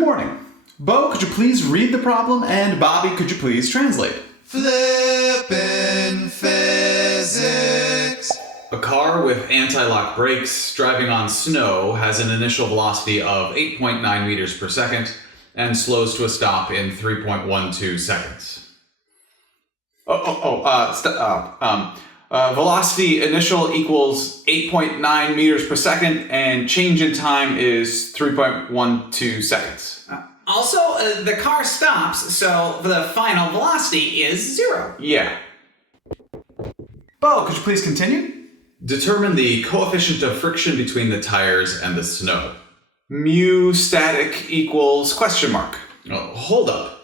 morning. Bo, could you please read the problem? And Bobby, could you please translate? Flippin' physics. A car with anti-lock brakes driving on snow has an initial velocity of 8.9 meters per second and slows to a stop in 3.12 seconds. Velocity initial equals 8.9 meters per second and change in time is 3.12 seconds. Also, the car stops, so the final velocity is 0. Yeah. Bo, could you please continue? Determine the coefficient of friction between the tires and the snow. Mu static equals question mark. Oh, hold up.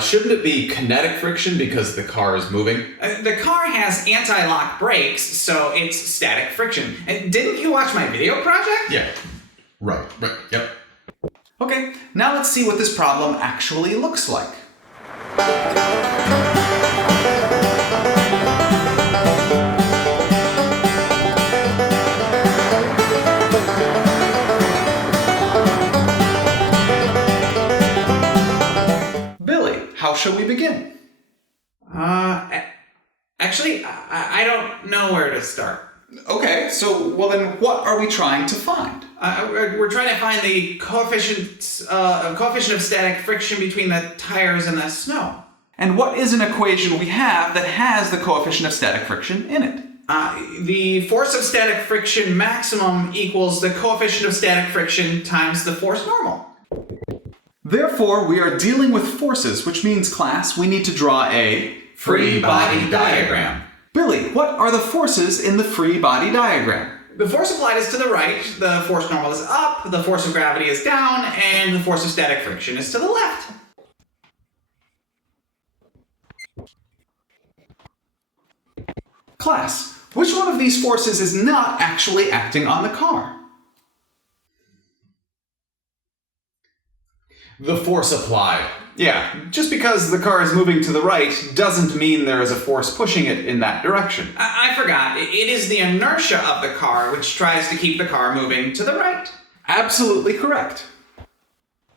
Shouldn't it be kinetic friction because the car is moving? The car has anti-lock brakes, so it's static friction. Didn't you watch my video project? Yeah. Right, yep. Okay, now let's see what this problem actually looks like. Billy, how shall we begin? Actually, I don't know where to start. Okay, well then what are we trying to find? We're trying to find the coefficient of static friction between the tires and the snow. And what is an equation we have that has the coefficient of static friction in it? The force of static friction maximum equals the coefficient of static friction times the force normal. Therefore, we are dealing with forces, which means, class, we need to draw a Free body diagram. Billy, what are the forces in the free body diagram? The force applied is to the right, the force normal is up, the force of gravity is down, and the force of static friction is to the left. Class, which one of these forces is not actually acting on the car? The force applied. Yeah, just because the car is moving to the right doesn't mean there is a force pushing it in that direction. I forgot. It is the inertia of the car which tries to keep the car moving to the right. Absolutely correct.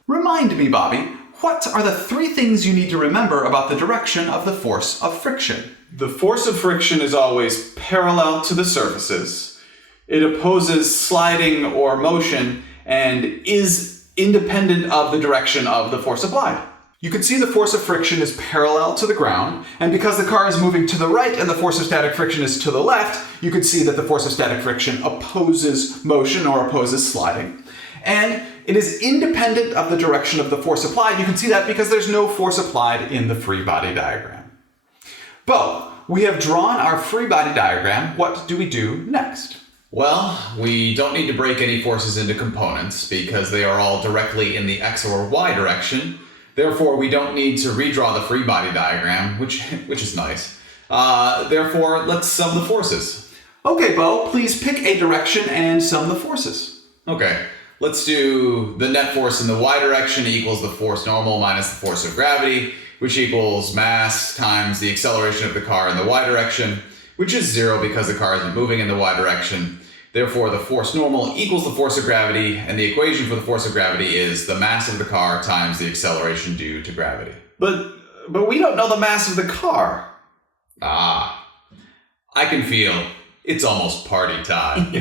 Remind me, Bobby, what are the 3 things you need to remember about the direction of the force of friction? The force of friction is always parallel to the surfaces. It opposes sliding or motion and is independent of the direction of the force applied. You can see the force of friction is parallel to the ground, and because the car is moving to the right and the force of static friction is to the left, you can see that the force of static friction opposes motion or opposes sliding. And it is independent of the direction of the force applied. You can see that because there's no force applied in the free body diagram. Bo, we have drawn our free body diagram. What do we do next? Well, we don't need to break any forces into components because they are all directly in the x or y direction. Therefore, we don't need to redraw the free body diagram, which is nice. Therefore, let's sum the forces. Okay, Bo, please pick a direction and sum the forces. Okay, let's do the net force in the y direction equals the force normal minus the force of gravity, which equals mass times the acceleration of the car in the y direction, which is 0 because the car isn't moving in the y direction. Therefore, the force normal equals the force of gravity, and the equation for the force of gravity is the mass of the car times the acceleration due to gravity. But we don't know the mass of the car. I can feel it's almost party time.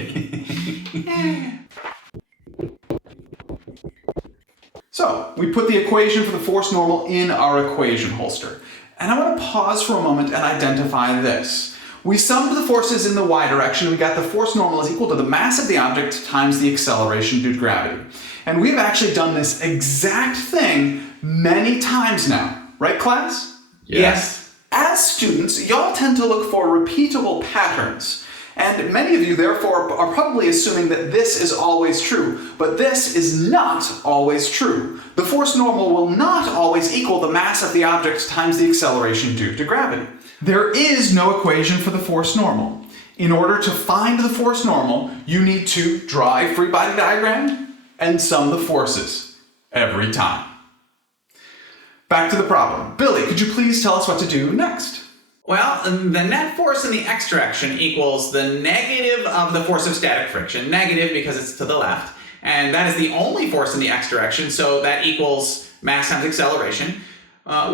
So, we put the equation for the force normal in our equation holster. And I want to pause for a moment and identify this. We summed the forces in the y direction, and we got the force normal is equal to the mass of the object times the acceleration due to gravity. And we've actually done this exact thing many times now. Right, class? Yes. As students, y'all tend to look for repeatable patterns. And many of you, therefore, are probably assuming that this is always true. But this is not always true. The force normal will not always equal the mass of the object times the acceleration due to gravity. There is no equation for the force normal. In order to find the force normal, you need to draw a free body diagram and sum the forces every time. Back to the problem. Billy, could you please tell us what to do next? Well, the net force in the x direction equals the negative of the force of static friction, negative because it's to the left, and that is the only force in the x direction, so that equals mass times acceleration.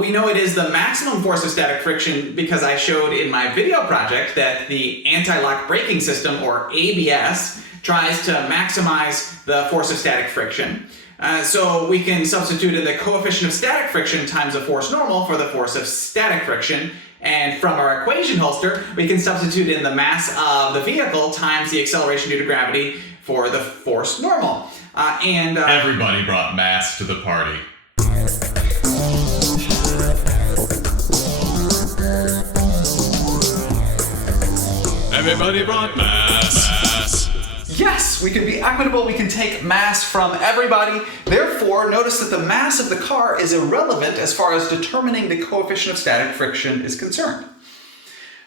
We know it is the maximum force of static friction because I showed in my video project that the anti-lock braking system, or ABS, tries to maximize the force of static friction. So we can substitute in the coefficient of static friction times the force normal for the force of static friction. And from our equation holster, we can substitute in the mass of the vehicle times the acceleration due to gravity for the force normal. Everybody brought mass to the party. Everybody brought mass. Yes, we can be equitable, we can take mass from everybody. Therefore, notice that the mass of the car is irrelevant as far as determining the coefficient of static friction is concerned.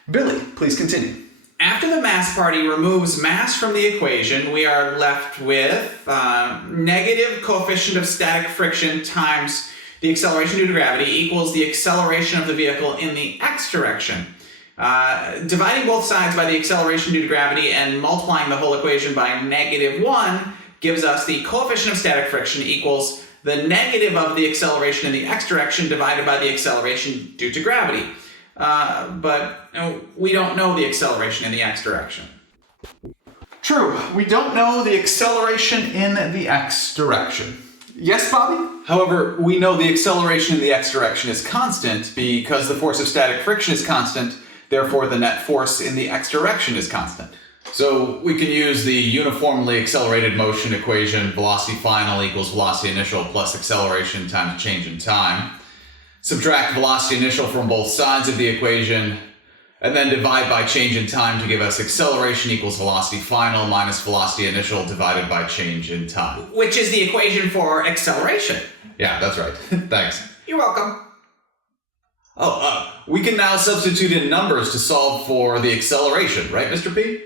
Billy, please continue. After the mass party removes mass from the equation, we are left with negative coefficient of static friction times the acceleration due to gravity equals the acceleration of the vehicle in the x direction. Dividing both sides by the acceleration due to gravity and multiplying the whole equation by -1 gives us the coefficient of static friction equals the negative of the acceleration in the x direction divided by the acceleration due to gravity. But we don't know the acceleration in the x direction. True, we don't know the acceleration in the x direction. Yes, Bobby? However, we know the acceleration in the x direction is constant because the force of static friction is constant, therefore the net force in the x direction is constant. So we can use the uniformly accelerated motion equation, velocity final equals velocity initial plus acceleration times change in time. Subtract velocity initial from both sides of the equation, and then divide by change in time to give us acceleration equals velocity final minus velocity initial divided by change in time. Which is the equation for acceleration. Yeah, that's right. Thanks. You're welcome. We can now substitute in numbers to solve for the acceleration, right, Mr. P?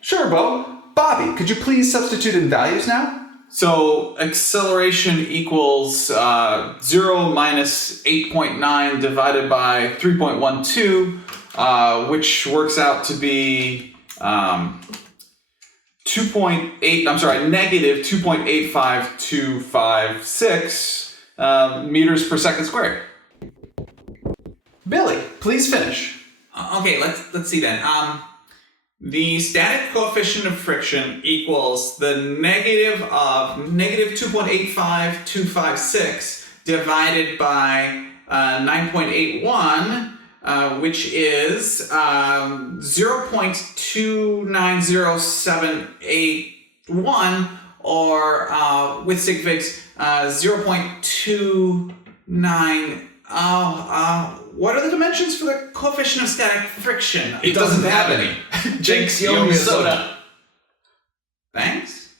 Sure, Bo. Bobby, could you please substitute in values now? So acceleration equals 0 minus 8.9 divided by 3.12, which works out to be negative 2.85256 meters per second squared. Billy, please finish. Okay, let's see then. The static coefficient of friction equals the negative of negative 2.85256 divided by 9.81, which is 0.290781, or with sig figs 0.29. What are the dimensions for the coefficient of static friction? It doesn't have any. Jinx, you owe me soda. Thanks.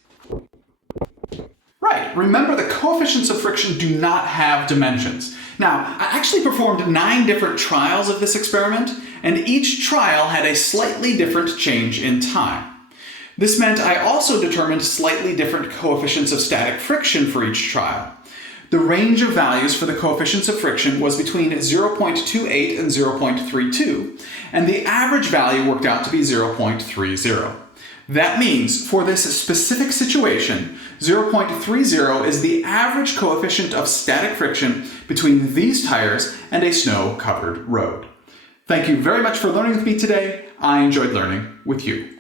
Right, remember the coefficients of friction do not have dimensions. Now, I actually performed 9 different trials of this experiment, and each trial had a slightly different change in time. This meant I also determined slightly different coefficients of static friction for each trial. The range of values for the coefficients of friction was between 0.28 and 0.32, and the average value worked out to be 0.30. That means, for this specific situation, 0.30 is the average coefficient of static friction between these tires and a snow-covered road. Thank you very much for learning with me today. I enjoyed learning with you.